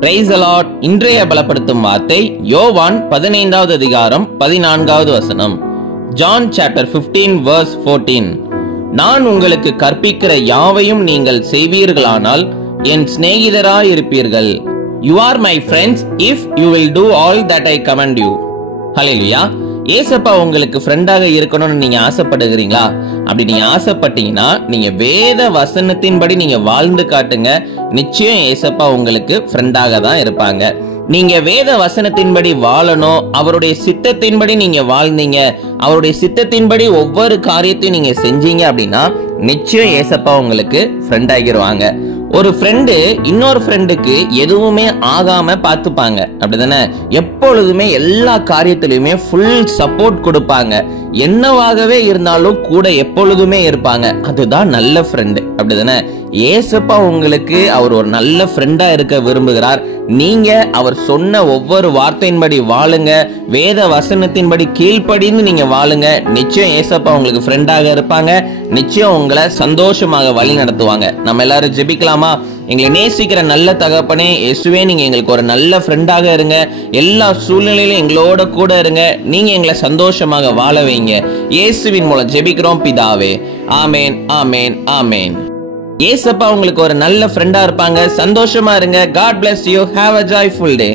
Praise the Lord. இன்றைய பலப்படுத்தும் வார்த்தை யோவான் 15வது அதிகாரம் 14வது வசனம். John chapter 15 verse 14. நான் உங்களுக்கு கற்பிக்கிற யாவையும் நீங்கள் செய்வீர்களானால் என் சிநேகிதராய் இருப்பீர்கள். You are my friends if you will do all that I command you. ஹல்லேலூயா. ஏசப்பா உங்களுக்கு ஃப்ரெண்டாக இருக்கணும்னு நீங்க ஆசைப்படுகிறீங்களா? அப்படி நீங்க ஆசைப்பட்டீங்கன்னா நீங்க வேத வசனத்தின்படி நீங்க வாழ்ந்து காட்டுங்க. நிச்சயம் ஏசப்பா உங்களுக்கு ஃப்ரெண்டாக தான் இருப்பாங்க. நீங்க வேத வசனத்தின்படி வாழணும். அவருடைய சித்தத்தின்படி நீங்க வாழ்ந்தீங்க, அவருடைய சித்தத்தின்படி ஒவ்வொரு காரியத்தையும் நீங்க செஞ்சீங்க அப்படின்னா நிச்சயம் ஏசப்பா உங்களுக்கு ஃப்ரெண்ட் ஆகிருவாங்க. ஒரு ஃப்ரெண்டு இன்னொரு ஃப்ரெண்டுக்கு எதுவுமே ஆகாம பார்த்துப்பாங்க, அப்படிதானே? எப்பொழுதுமே எல்லா காரியத்திலுமே ஃபுல் சப்போர்ட் கொடுப்பாங்க. என்னவாகவே இருந்தாலும் கூட எப்பொழுதுமே இருப்பாங்க. அதுதான் நல்ல ஃப்ரெண்டு, அப்படிதானே? ஏசப்பா உங்களுக்கு அவர் ஒரு நல்ல ஃப்ரெண்டா இருக்க விரும்புகிறார். நீங்க அவர் சொன்ன ஒவ்வொரு வார்த்தையின்படி வாழுங்க, வேத வசனத்தின்படி கீழ்ப்படிந்து நீங்க வாழுங்க. நிச்சயம் ஏசப்பா உங்களுக்கு ஃப்ரெண்டாக இருப்பாங்க. நிச்சயம் உங்களை சந்தோஷமாக வழி நடத்துவாங்க. நம்ம எல்லாரும் ஜெபிக்கலாமா? எங்களை நேசிக்கிற நல்ல தகப்பனே இயேசுவே, நீங்க எங்களுக்கு ஒரு நல்ல ஃப்ரெண்டாக இருங்க. எல்லா சூழ்நிலையிலும் எங்களோட கூட இருங்க. நீங்க எங்களை சந்தோஷமாக வாழ வைங்க. இயேசுவின் மூலம் ஜெபிக்கிறோம் பிதாவே. ஆமேன், ஆமேன், ஆமேன். ஏசப்பா உங்களுக்கு ஒரு நல்ல ஃப்ரெண்டா இருப்பாங்க. சந்தோஷமா இருங்க. God bless you. Have a joyful day.